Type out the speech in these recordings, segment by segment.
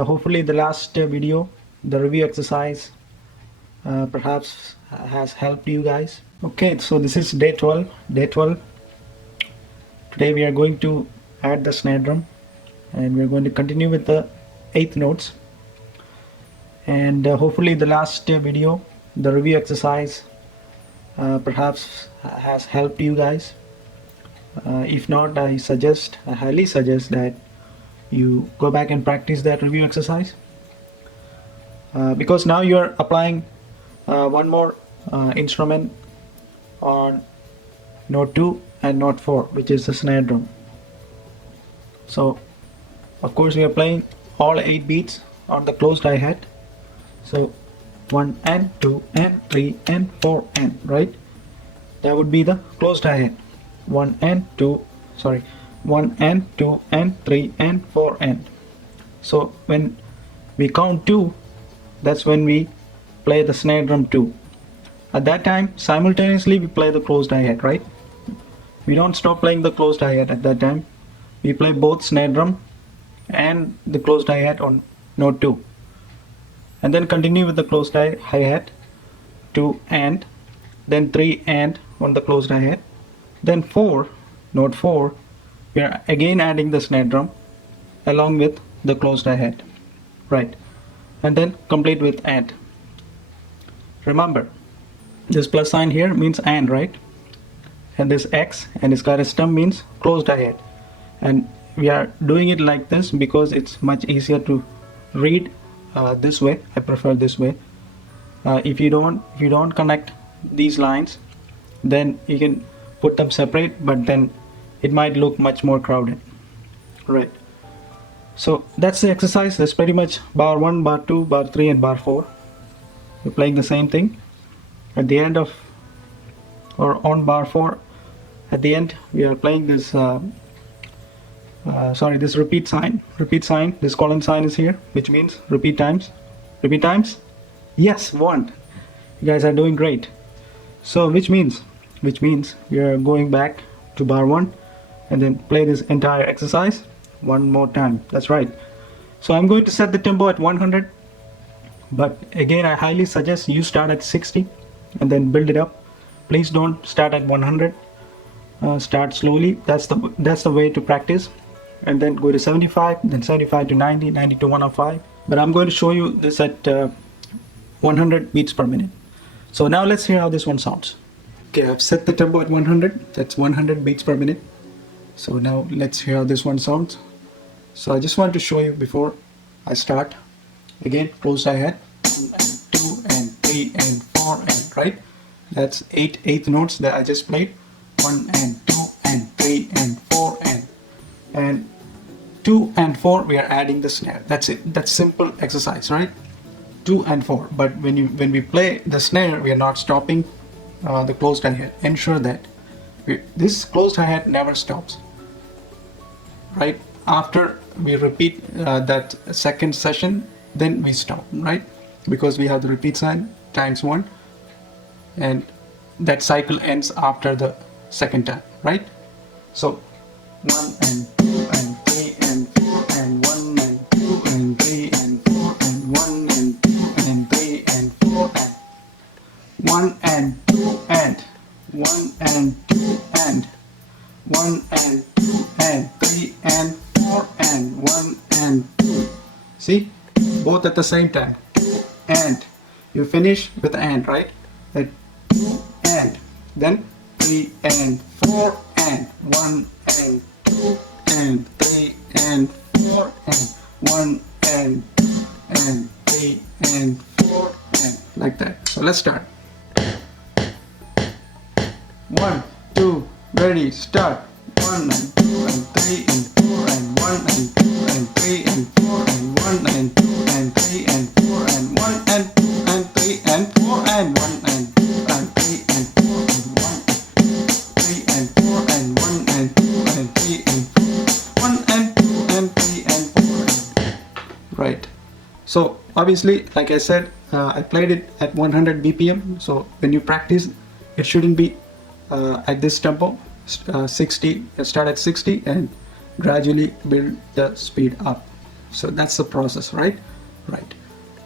Hopefully the last video, the review exercise, perhaps has helped you guys. Okay, so this is day 12. Day 12. Today we are going to add the snare drum and we're going to continue with the 8th notes. And hopefully the last video, the review exercise, perhaps has helped you guys. If not, I highly suggest that you go back and practice that review exercise. Because now you are applying one more instrument on note 2 and note 4, which is the snare drum. So of course we are playing all 8 beats on the closed hi-hat. So 1 and 2 and 3 and 4 and, right? That would be the closed hi-hat. 1 and 2 and 3 and 4 and. So when we count 2, that's when we play the snare drum 2. At that time, simultaneously we play the closed hi-hat, right? We don't stop playing the closed hi-hat at that time. We play both snare drum and the closed hi-hat on note 2. And then continue with the closed hi-hat, 2 and, then 3 and on the closed hi-hat. Then 4, note 4, we are again adding the snare drum along with the closed hi-hat, right? And then complete with and. Remember, this plus sign here means and, right? And this X and its chorus term means closed hi-hat. And we are doing it like this because it's much easier to read this way. I prefer this way. If you don't connect these lines, then you can put them separate, but then it might look much more crowded, right? So that's the exercise. That's pretty much bar 1, bar 2, bar 3 and bar 4. We're playing the same thing. At the end of, or on bar 4, at the end we are playing this this repeat sign. This colon sign is here, which means repeat times. Yes, 1. You guys are doing great. So which means we are going back to bar 1 and then play this entire exercise one more time. That's right. So I'm going to set the tempo at 100, but again I highly suggest you start at 60 and then build it up. Please don't start at 100. Start slowly. That's the way to practice. And then go to 75, then 75 to 90, 90 to 105. But I'm going to show you this at 100 beats per minute. So now let's hear how this one sounds. Okay, I've set the tempo at 100. That's 100 beats per minute. So now let's hear how this one sounds. So I just want to show you before I start. Again, closed hi-hat, 1 and 2 and 3 and 4 and, right? That's 8 eighth notes that I just played. 1 and 2 and 3 and 4 and 2 and 4 we are adding the snare. That's it. That's simple exercise, right? 2 and 4. But when we play the snare, we are not stopping the closed hi-hat. Ensure that this closed hi-hat never stops, right? After we repeat that second session, then we stop, right? Because we have the repeat sign times 1 and that cycle ends after the second time, right? So 1 and 2 and 3 and 4 and 1 and 2 and 3 and 4 and 1 and 2 and 3 and 4 and 1 and 2 and 1 and 2 and 1 and 2 and 3 and 4 and 1 and 2. See, both at the same time. And you finish with and, right? That 2 and then 3 and 4 and 1 and 2 and 3 and 4 and 1 and 2 and 3 and 4 and like that. So let's start. 1, 2, ready, start. 1 and 2 and 3 and 4 and 1 and 2 and 3 and 4 and 1 and 2 and 3 and 4 and 1 and 2 and 3 and 4 and 1 and 2 and 3 and 4 and 1 and 3 and 4 and 1 and 2 and 3 and 4 1 and 2 and 3 and 4 and right. So obviously, like I said, I played it at 100 BPM. So when you practice, it shouldn't be at this tempo. 60, start at 60 and gradually build the speed up. So that's the process, right? Right.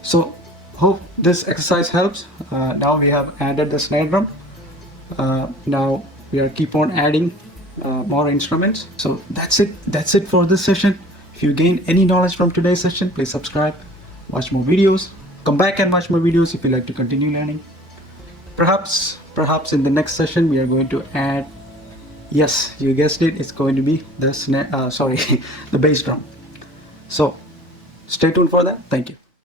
So hope this exercise helps. Now we have added the snare drum. Now we are keep on adding more instruments. So that's it for this session. If you gain any knowledge from today's session, please subscribe, watch more videos, come back and watch more videos if you like to continue learning. Perhaps in the next session we are going to add, yes, you guessed it, it's going to be the snare, the bass drum. So stay tuned for that. Thank you.